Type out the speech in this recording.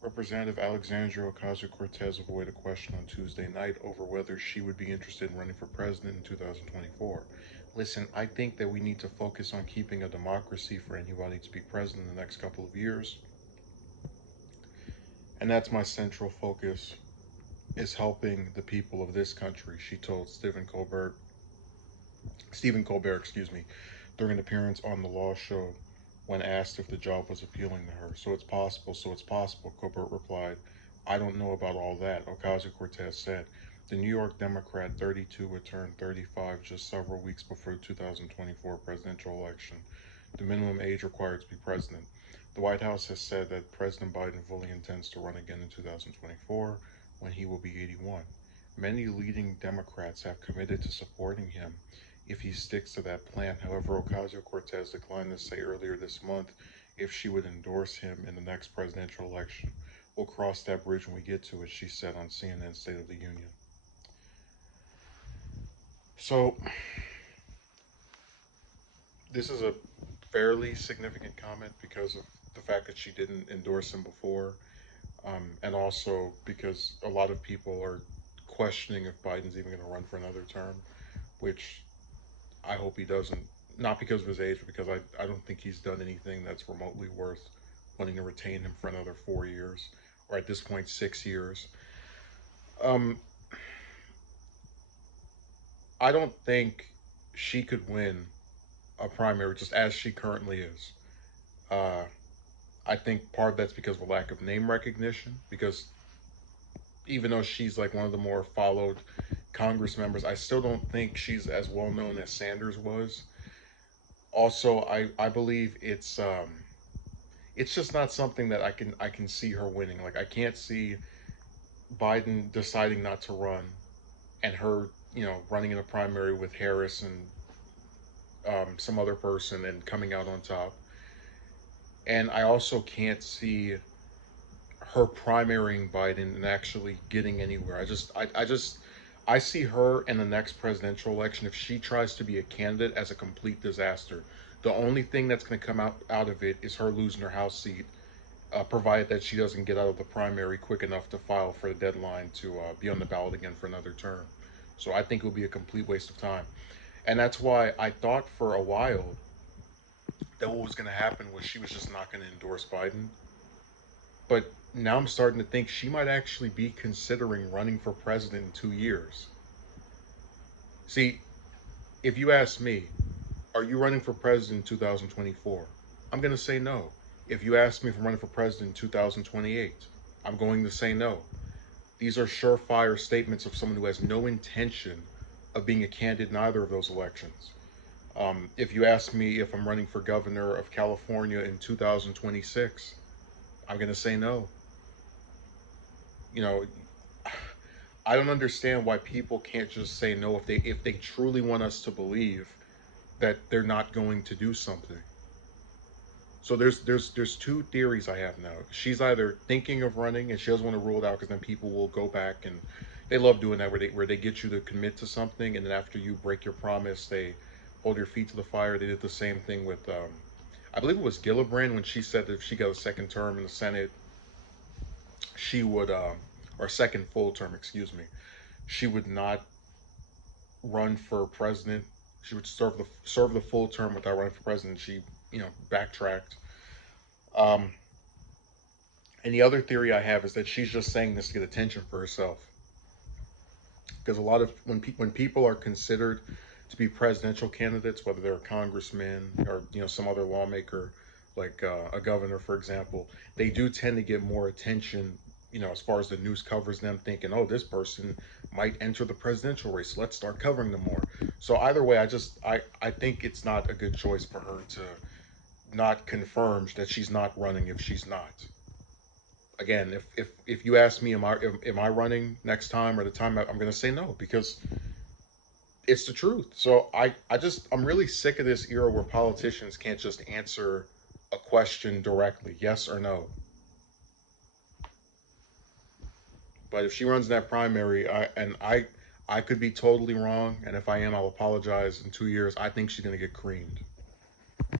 Representative Alexandria Ocasio-Cortez avoided a question on Tuesday night over whether she would be interested in running for president in 2024. Listen, I think that we need to focus on keeping a democracy for anybody to be president in the next couple of years. And that's my central focus, is helping the people of this country, she told Stephen Colbert, during an appearance on the Law Show when asked if the job was appealing to her. So it's possible, Colbert replied. I don't know about all that, Ocasio Cortez said. The New York Democrat, 32, would turn 35 just several weeks before the 2024 presidential election, the minimum age required to be president. The White House has said that President Biden fully intends to run again in 2024 when he will be 81. Many leading Democrats have committed to supporting him if he sticks to that plan. However, Ocasio Cortez declined to say earlier this month if she would endorse him in the next presidential election. We'll cross that bridge when we get to it, she said on CNN's State of the Union. So, this is a fairly significant comment because of the fact that she didn't endorse him before, and also because a lot of people are questioning if Biden's even going to run for another term, which I hope he doesn't. Not because of his age, but because I don't think he's done anything that's remotely worth wanting to retain him for another 4 years, or at this point, 6 years. Um, I don't think she could win a primary just as she currently is. Uh, I think part of that's because of a lack of name recognition, because even though she's like one of the more followed Congress members, I still don't think she's as well known as Sanders was. Also, I believe it's just not something that I can see her winning. Like I can't see Biden deciding not to run and her running in a primary with Harris and some other person and coming out on top. And I also can't see her primarying Biden and actually getting anywhere. I see her in the next presidential election, if she tries to be a candidate, as a complete disaster. The only thing that's going to come out of it is her losing her House seat, provided that she doesn't get out of the primary quick enough to file for the deadline to be on the ballot again for another term. So I think it would be a complete waste of time. And that's why I thought for a while that what was going to happen was she was just not going to endorse Biden. But now I'm starting to think she might actually be considering running for president in 2 years. See, if you ask me, are you running for president in 2024? I'm going to say no. If you ask me if I'm running for president in 2028, I'm going to say no. These are surefire statements of someone who has no intention of being a candidate in either of those elections. If you ask me if I'm running for governor of California in 2026, I'm going to say no. You know, I don't understand why people can't just say no if they truly want us to believe that they're not going to do something. So there's two theories I have now. She's either thinking of running and she doesn't want to rule it out because then people will go back, and they love doing that where they get you to commit to something, and then after you break your promise they hold your feet to the fire. They did the same thing with I believe it was Gillibrand, when she said that if she got a second term in the Senate, she would or second full term, excuse me, she would not run for president. She would serve the full term without running for president. She backtracked. Um, and the other theory I have is that she's just saying this to get attention for herself. Because a lot of when people are considered to be presidential candidates, whether they're a congressman or some other lawmaker, like a governor, for example, they do tend to get more attention. As far as the news covers them, thinking, oh, this person might enter the presidential race. Let's start covering them more. So either way, I think it's not a good choice for her to not confirm that she's not running if she's not. Again, if you ask me, am I running next time or the time, I'm going to say no, because it's the truth. So I'm really sick of this era where politicians can't just answer a question directly, yes or no. But if she runs that primary, I could be totally wrong, and if I am, I'll apologize in 2 years. I think she's going to get creamed.